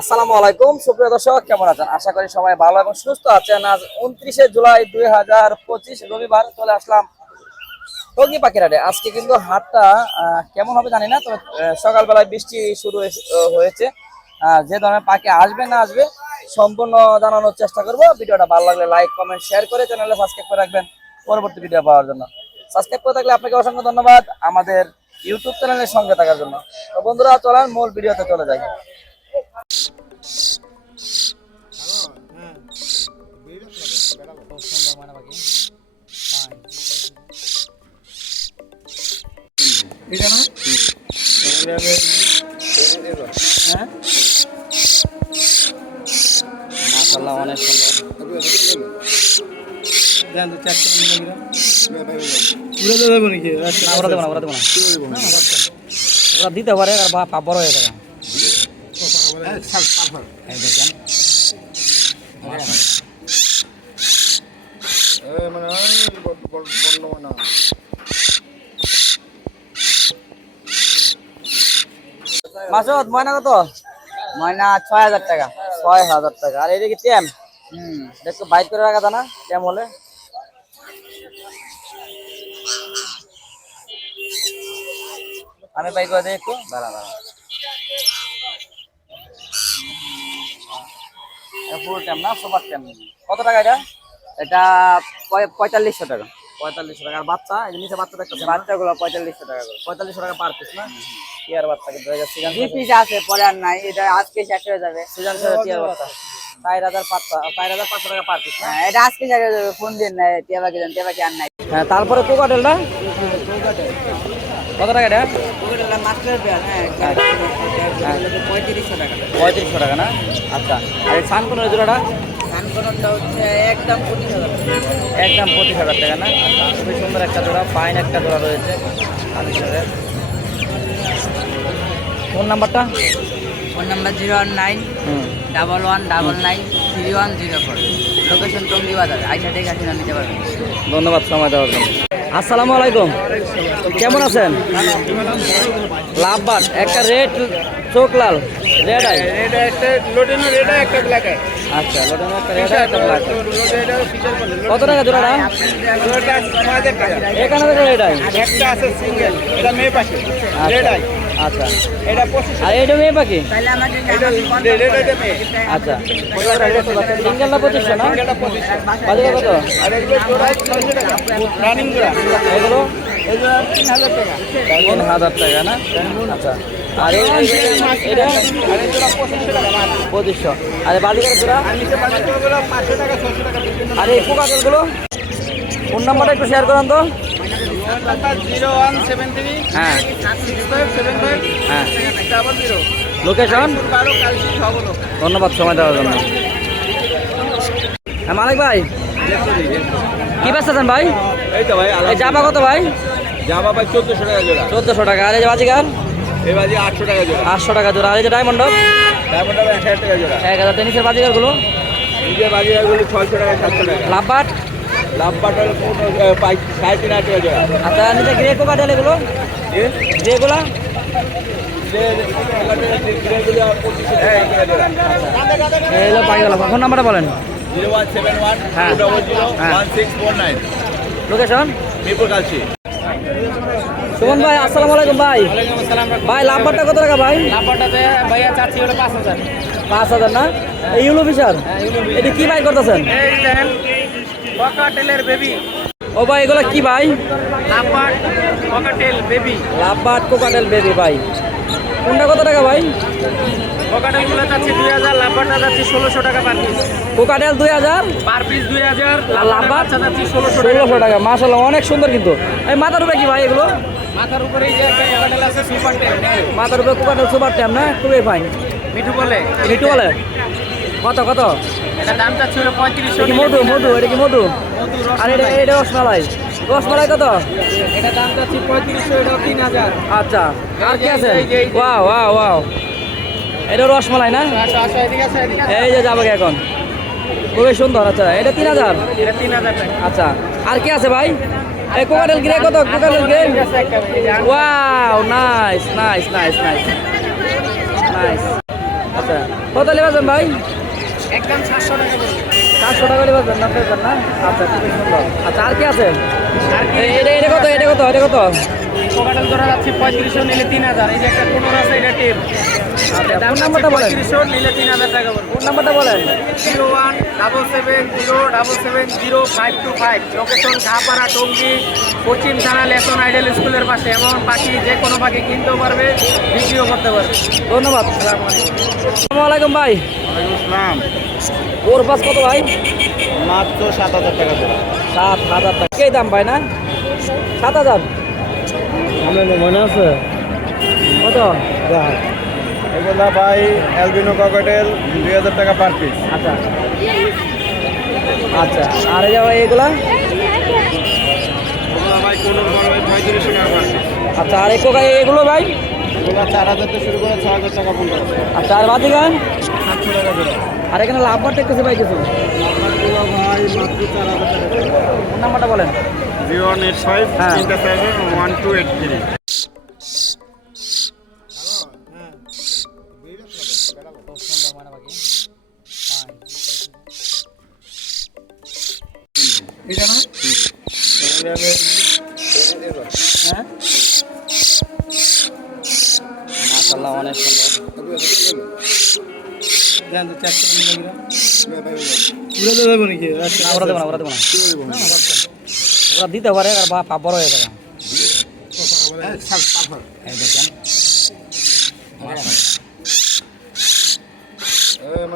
আসসালামু আলাইকুম সুপ্রিয় দর্শক, কেমন আছেন? আশা করি সবাই ভালো এবং সুস্থ আছেন। আজ 29শে জুলাই 2025 রবিবার চলে আসলাম টঙ্গী পাখির হাটে। আজকে কিন্তু হাটটা কেমন হবে জানি না, তবে সকালবেলায় বৃষ্টি শুরু হয়েছে। যে ধরনের পাখি আসবে না আসবে সম্পূর্ণ জানানোর চেষ্টা করব। ভিডিওটা ভালো লাগলে লাইক কমেন্ট শেয়ার করে চ্যানেলে সাবস্ক্রাইব করে রাখবেন পরবর্তী ভিডিও পাওয়ার জন্য। সাবস্ক্রাইব করে থাকলে আপনাকে অসংখ্য ধন্যবাদ আমাদের ইউটিউব চ্যানেলের সঙ্গে থাকার জন্য। তো বন্ধুরা, চলেন মূল ভিডিওতে চলে যাই। মাশাআল্লাহ, অনেক সুন্দর। ওরা দিতে পারে আর বা বড় হয়ে যাবে। মাসুদ, ময়না কত? ময়না ৬,০০০ টাকা। ৬,০০০ টাকা। আর এটা কি টেম? দেখো বাইট করে রাখা না টেম হলে। আমি বাই করে দিই একটু, দাঁড়া দাঁড়া। পুরো টেম না, সুপার টেম। কত টাকা এটা? এটা ৪৫০০ টাকা। ৪৫০০ টাকা। আর বাচ্চা, এই যে নিচে বাচ্চা দেখতেছে, বাচ্চাগুলো ৪৫০০ টাকা করে। ৪৫০০ টাকা পার পিস না? টিয়ার বাচ্চা কিন্তু সিজন ২ পিস আছে, পরে আর নাই। এটা আজকে শেষ হয়ে যাবে। সিজন শেষে টিয়ার বাচ্চা ৪৫০০ টাকা পার পিস না? হ্যাঁ, এটা আজকে শেষ হয়ে যাবে। ফোন দিন নাই, টিয়া পাখি দেন, টিয়া পাখি আর নাই। হ্যাঁ, তারপরে কোকাটেলটা কত টাকা এটা? ওগুলো মাত্রের পেয়ার, হ্যাঁ, ৩৫০০ টাকা। ৩৫০০ টাকা না? আচ্ছা। আর এই সানকোনের জোড়াটা? সানকোনটা হচ্ছে একদম ২৫,০০০ টাকা। একদম ২৫,০০০ টাকা না? আচ্ছা, খুবই সুন্দর একটা জোড়া, ফাইন একটা জোড়া রয়েছে সানকোনের। ফোন নাম্বারটা? Phone number 01911993104। লোকেশন টঙ্গী বাজার। আইসা দেখে আসেন, নিতে পারবেন। ধন্যবাদ সময় দেওয়ার জন্য। আসসালামু আলাইকুম, কেমন আছেন? লাভবান একটা রেড চোখ লাল রেড আই। এটা একটা লোটেনো রেড আই, একটা ব্ল্যাক আই। আচ্ছা, লোটেনো একটা রেড আই, একটা ব্ল্যাক। কত টাকা জোড়াটা? ওটা ৬,০০০ টাকা। এখানে থেকে রেড আই একটা আছে সিঙ্গেল, এটা মেয়ে পাখি রেড আই। আচ্ছা, এটা ২৫০০। আর এইটা মেয়ে পাখি? তাহলে আমাদের এটা রেড আইটা মেয়ে। আচ্ছা, সিঙ্গেলটা ২৫০০ না? এটা ২৫০০। বাজিকা কত? আর এগুলো জোড়া ৬০০ টাকা, রানিং জোড়া। এগুলো এগুলো ৩,০০০ টাকা। ৩,০০০ টাকা না? আচ্ছা। আর এটা আর এই জোড়া ২৫০০ টাকা মাত্র। ২৫০০। আর এই বাজিকার জোড়া? আর নিচে বাকিগুলো ৫০০ টাকা, ৬০০ টাকা বিভিন্ন। আর এই পোকাগুলো? ফোন নাম্বারটা একটু শেয়ার করেন তো। 0173 হ্যাঁ 6575 হ্যাঁ। 600। লোকেশন? কারো কালকে খবর। ধন্যবাদ সময় দেওয়ার জন্য। হ্যাঁ মালিক ভাই, কি বেচতেছেন ভাই? এই তো ভাই, এই জামা কত ভাই? জামা ভাই ১৪০০ টাকা জোড়া। ১৪০০ টাকা। আর এই যে বাজিকার? এই বাজি ৮০০ টাকা জোড়া। ৮০০ টাকা জোড়া। আর এই যে ডায়মন্ড? ডায়মন্ড ১০০০ টাকা জোড়া। ১,০০০। টেনিসের বাজিকারগুলো? নিজের বাজি এগুলো ৬০০ টাকা, ৭০০ টাকা। লাভবাট? লাভ বাটার ৩,৫০০ টাকা জোড়া। আচ্ছা, নিচে গ্রে কোকাটেল এগুলো? গ্রেগুলা? এই হলো পাই গেল। ফোন নাম্বারটা বলেন। 0171 হ্যাঁ। 200 হ্যাঁ। 1649। লোকেশন? মিরপুর কালচি। সুমন ভাই, আসসালামু আলাইকুম ভাই। ভাই লাভবারটা কত টাকা ভাই? লাভবাটাতে ভাইয়া চাচ্ছি ওটা ৫,০০০। ৫,০০০ না? এই ইউলো ফিশার? এটা কি ভাই করতেছেন? এই দেখেন ককাটেলের বেবি। ও ভাই, এগুলো কি ভাই? লাভবাট ককাটেল বেবি। লাভবাট কোকাটেল বেবি ভাই। কোনটা কত টাকা ভাই? ককাটেলগুলো চাচ্ছি ২০০০, লাভবাটটা চাচ্ছি ১৬০০ টাকা per piece. Cockatiel ২০০০, per piece ২০০০, আর লাভবাট চাচ্ছি ১৬০০ টাকা। ১৬০০ টাকা। মাশাআল্লাহ, অনেক সুন্দর কিন্তু। এই মাথার উপরে কি ভাই এগুলো? মাথার উপরে যে একটা ককাটেল আছে সুপার টেন, মাথার উপরে কোকাটেল সুপার ট্যাম না? খুবই ফাইন। মিঠু বলে। একটু বলে কত কত? এটা দাম চাচ্ছি হলো ৩৫০০। এটা কি মধু? মধু, এটা কি মধু? আর এটা রসমালাই? রসমালাই কত? এটা দাম চাচ্ছি ৩৫০০, এটা ৩০০০। আচ্ছা, আর কি আছে? ওয়াও ওয়াও ওয়াও, এটা রসমালাই না? আসো আসো, এদিকে আসো, এদিকে আসো। এই যে যাবে এখন, খুবই সুন্দর। আচ্ছা, এটা ৩০০০। এটা ৩০০০ টাকা। আচ্ছা, আর কি আছে ভাই? এই কোকাটেল গ্রে কত? Cockatiel grey? Wow, nice nice nice nice nice. আচ্ছা, কত লেবাছেন ভাই? একদম 700 টাকা পড়বে। 400 টাকা লেবাছেন না পেয়েছেন না? আচ্ছা খুবই সুন্দর। আচ্ছা আর কি আছে? আর কি এটা কত? এটা কত? এটা কত? কোকাটেল জোড়া যাচ্ছে 3500 নিলে 3000। এই যে একটা 15 আছে এটা টিপ। আচ্ছা ফোন নাম্বারটা বলেন। 3500 নিলে 3000 টাকা পড়বে। ফোন নাম্বারটা বলেন। 017707705525। লোকেশন ঘাপাড়া টঙ্গী, পশ্চিম থানা লেসন আইডেল স্কুলের পাশে। এমন পাখি যে কোনো পাখি কিনতেও পারবে, বিক্রিও করতে পারবে। ধন্যবাদ। আসসালামু আলাইকুম ভাই। ইসলাম ওর পাস কত ভাই? মাত্র 7000 টাকা দেবে। 7000 টাকা। কে দাম ভাই না? 7000। মনে আছে কত? এগুলা ভাই অ্যালবিনো ককাটেল 2000 টাকা পার পিস। আচ্ছা আচ্ছা আর এই যে এগুলা? এগুলা ভাই কোনো ভাই 3500 টাকা পার পিস। আচ্ছা আর এগুলো ভাই? এগুলা 4000 থেকে শুরু করে 6000 টাকা পর্যন্ত। আচ্ছা আর বাদি গান? 700 টাকা করে। আর এখানে লাভবার দেখতেছি ভাই কিছু। এগুলা ভাই মাত্র 4000 টাকা করে। ফোন নাম্বারটা বলেন। 0185 হ্যাঁ। 371283। হ্যাঁ মাশাআল্লাহ অনেক সুন্দর। ওরা দেবো না ওরা দিতে পারে আর বা বড় হয়ে যাবে। এই দেখেন মানে